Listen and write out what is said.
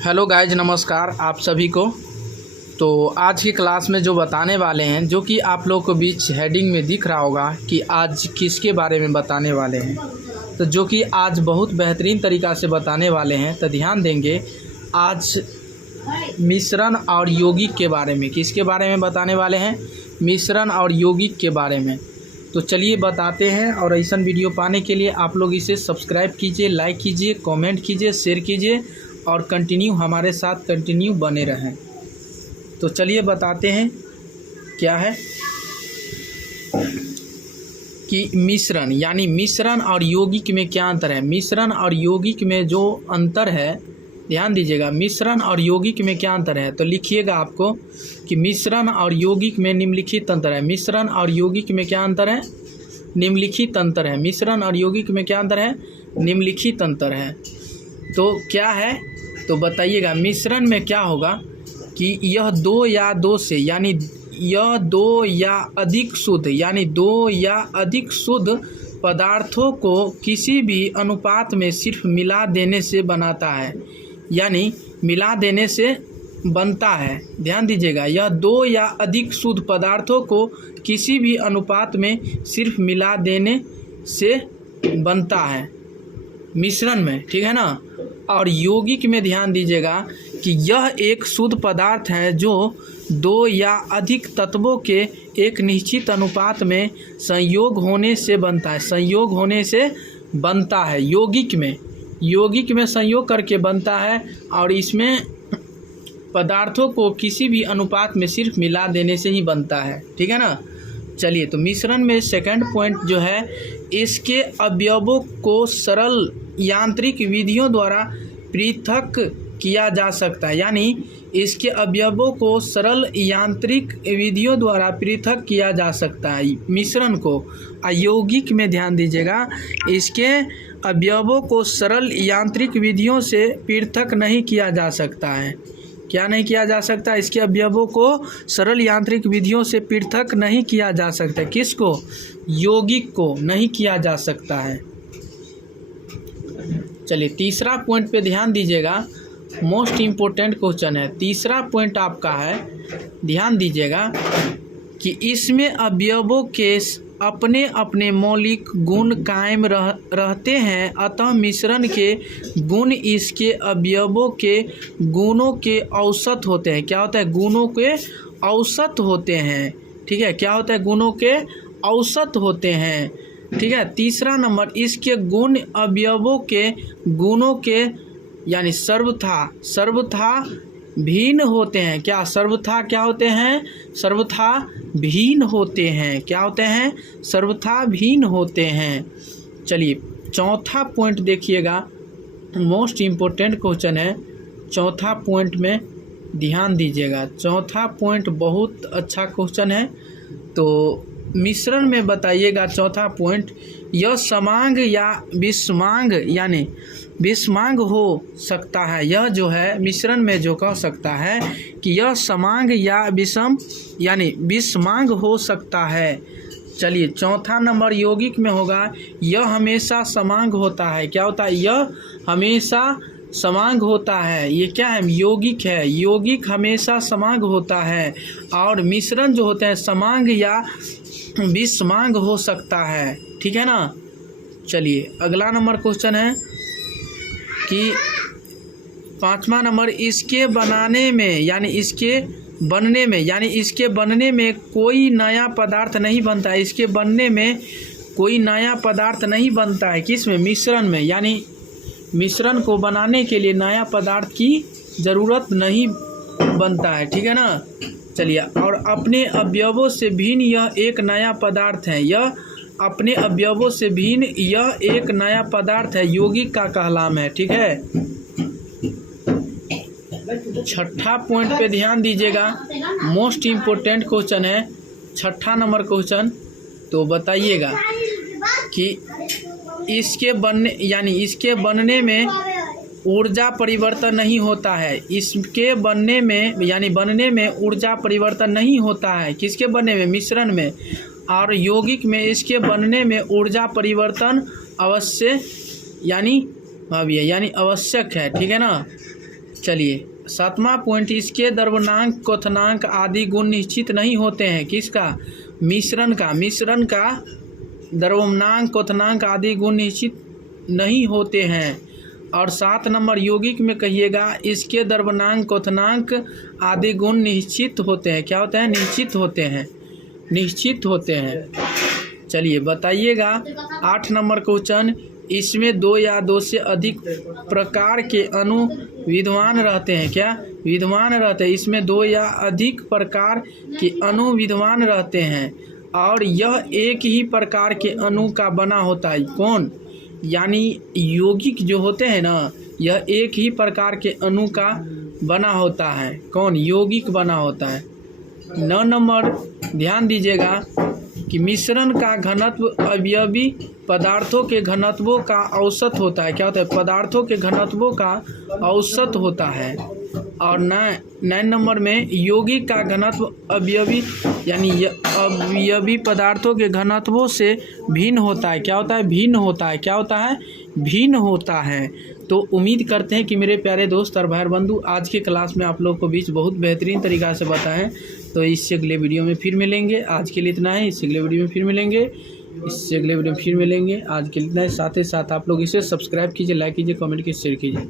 Hello guys, नमस्कार आप सभी को। तो आज की क्लास में जो बताने वाले हैं, जो कि आप लोग को बीच हेडिंग में दिख रहा होगा कि आज किसके बारे में बताने वाले हैं, तो जो कि आज बहुत बेहतरीन तरीक़ा से बताने वाले हैं। तो ध्यान देंगे, आज मिश्रण और यौगिक के बारे में, किसके बारे में बताने वाले हैं? मिश्रण और यौगिक के बारे में। तो चलिए बताते हैं। और ऐसा वीडियो पाने के लिए आप लोग इसे सब्सक्राइब कीजिए, लाइक कीजिए, कमेंट कीजिए, शेयर कीजिए और कंटिन्यू हमारे साथ कंटिन्यू बने रहें। तो चलिए बताते हैं क्या है कि मिश्रण, यानी मिश्रण और यौगिक में क्या अंतर है। मिश्रण और यौगिक में जो अंतर है, ध्यान दीजिएगा, मिश्रण और यौगिक में क्या अंतर है। तो लिखिएगा आपको कि मिश्रण और यौगिक में निम्नलिखित अंतर है। मिश्रण और यौगिक में क्या अंतर है? निम्नलिखित अंतर है। मिश्रण और यौगिक में क्या अंतर है? निम्नलिखित अंतर है। तो क्या है तो बताइएगा। मिश्रण में क्या होगा कि यह दो या दो से, यानी यह दो या अधिक शुद्ध, यानी दो या अधिक शुद्ध पदार्थों को किसी भी अनुपात में सिर्फ मिला देने से बनाता है, यानी मिला देने से बनता है। ध्यान दीजिएगा, यह दो या अधिक शुद्ध पदार्थों को किसी भी अनुपात में सिर्फ मिला देने से बनता है मिश्रण में, ठीक है ना। और यौगिक में ध्यान दीजिएगा कि यह एक शुद्ध पदार्थ है जो दो या अधिक तत्वों के एक निश्चित अनुपात में संयोग होने से बनता है। संयोग होने से बनता है यौगिक में संयोग करके बनता है, और इसमें पदार्थों को किसी भी अनुपात में सिर्फ मिला देने से ही बनता है, ठीक है ना। चलिए, तो मिश्रण में सेकंड पॉइंट जो है, इसके अवयवों को सरल यांत्रिक विधियों द्वारा पृथक किया जा सकता है, यानी इसके अवयवों को सरल यांत्रिक विधियों द्वारा पृथक किया जा सकता है मिश्रण को। यौगिक में ध्यान दीजिएगा, इसके अवयवों को सरल यांत्रिक विधियों से पृथक नहीं किया जा सकता है। क्या नहीं किया जा सकता? इसके अवयवों को सरल यांत्रिक विधियों से पृथक नहीं किया जा सकता। किसको? यौगिक को नहीं किया जा सकता है। चलिए, तीसरा पॉइंट पे ध्यान दीजिएगा, मोस्ट इम्पोर्टेंट क्वेश्चन है। तीसरा पॉइंट आपका है, ध्यान दीजिएगा कि इसमें अवयवों के अपने अपने मौलिक गुण कायम रहते हैं, अतः मिश्रण के गुण इसके अवयवों के गुणों के औसत होते हैं। क्या होता है? गुणों के औसत होते हैं, ठीक है। क्या होता है? गुणों के औसत होते हैं, ठीक है। तीसरा नंबर, इसके गुण अवयवों के गुणों के, यानी सर्वथा भिन्न होते हैं। क्या सर्वथा क्या होते हैं? सर्वथा भिन्न होते हैं। क्या होते हैं? सर्वथा भिन्न होते हैं। चलिए, चौथा पॉइंट देखिएगा, मोस्ट इम्पोर्टेंट क्वेश्चन है। चौथा पॉइंट में ध्यान दीजिएगा, चौथा पॉइंट बहुत अच्छा क्वेश्चन है। तो मिश्रण में बताइएगा चौथा पॉइंट, यह समांग या विषमांग, यानी विषमांग हो सकता है। यह जो है मिश्रण में जो कह सकता है कि यह समांग या विषम, यानी विषमांग हो सकता है। चलिए, चौथा नंबर यौगिक में होगा, यह हमेशा समांग होता है। क्या होता है? यह हमेशा समांग होता है। ये क्या है? यौगिक है। यौगिक हमेशा समांग होता है। और मिश्रण जो होते हैं समांग या विषमांग हो सकता है, ठीक है ना। चलिए, अगला नंबर क्वेश्चन है कि पांचवा नंबर, इसके बनाने में, यानी इसके बनने में कोई नया पदार्थ नहीं बनता है। इसके बनने में कोई नया पदार्थ नहीं बनता है। किस में? मिश्रण में, यानी मिश्रण को बनाने के लिए नया पदार्थ की ज़रूरत नहीं बनता है, ठीक है ना। चलिए, और अपने अवयवों से भिन्न यह एक नया पदार्थ है। यह अपने अवयवों से भिन्न यह एक नया पदार्थ है, यौगिक का कहलाम है, ठीक है। छठा पॉइंट पे ध्यान दीजिएगा, मोस्ट इम्पोर्टेंट क्वेश्चन है, छठा नंबर क्वेश्चन। तो बताइएगा कि इसके बनने में ऊर्जा परिवर्तन नहीं होता है। इसके बनने में, यानी बनने में ऊर्जा परिवर्तन नहीं होता है। किसके बनने में? मिश्रण में। और यौगिक में इसके बनने में ऊर्जा परिवर्तन अवश्य, यानी आवश्यक है, ठीक है ना। चलिए 7वां पॉइंट, इसके द्रव्यमान क्वथनांक आदि गुण निश्चित नहीं होते हैं। किसका? मिश्रण का। मिश्रण का द्रव्यमान क्वथनांक आदि गुण निश्चित नहीं होते हैं। और 7 नंबर यौगिक में कहिएगा, इसके द्रव्यमान क्वथनांक आदि गुण निश्चित होते हैं। क्या होते हैं? निश्चित होते हैं। निश्चित होते हैं। चलिए बताइएगा 8 नंबर क्वेश्चन, इसमें 2 या 2 से अधिक प्रकार के अणु विद्यमान रहते हैं। क्या? विद्यमान रहते हैं। इसमें 2 या अधिक प्रकार के अणु विद्यमान रहते हैं और यह एक ही प्रकार के अणु का बना होता है। कौन? यानी यौगिक जो होते हैं ना, यह एक ही प्रकार के अणु का बना होता है। कौन? यौगिक बना होता है। 9 नंबर ध्यान दीजिएगा कि मिश्रण का घनत्व अवयवी पदार्थों के घनत्वों का औसत होता है। क्या होता है? पदार्थों के घनत्वों का औसत होता है। और 9 नंबर में यौगिक का घनत्व अवयवी यानी अवयवी पदार्थों के घनत्वों से भिन्न होता है। क्या होता है? भिन्न होता है। क्या होता है? भिन्न होता है। तो उम्मीद करते हैं कि मेरे प्यारे दोस्त और भाई बंधु आज के क्लास में आप लोग को बीच बहुत बेहतरीन तरीक़ा से बताएं। तो इससे अगले वीडियो में फिर मिलेंगे। आज के लिए इतना है। इससे अगले वीडियो में फिर मिलेंगे। आज के लिए इतना है। साथ ही साथ आप लोग इसे सब्सक्राइब कीजिए, लाइक कीजिए, कमेंट कीजिए, शेयर कीजिए।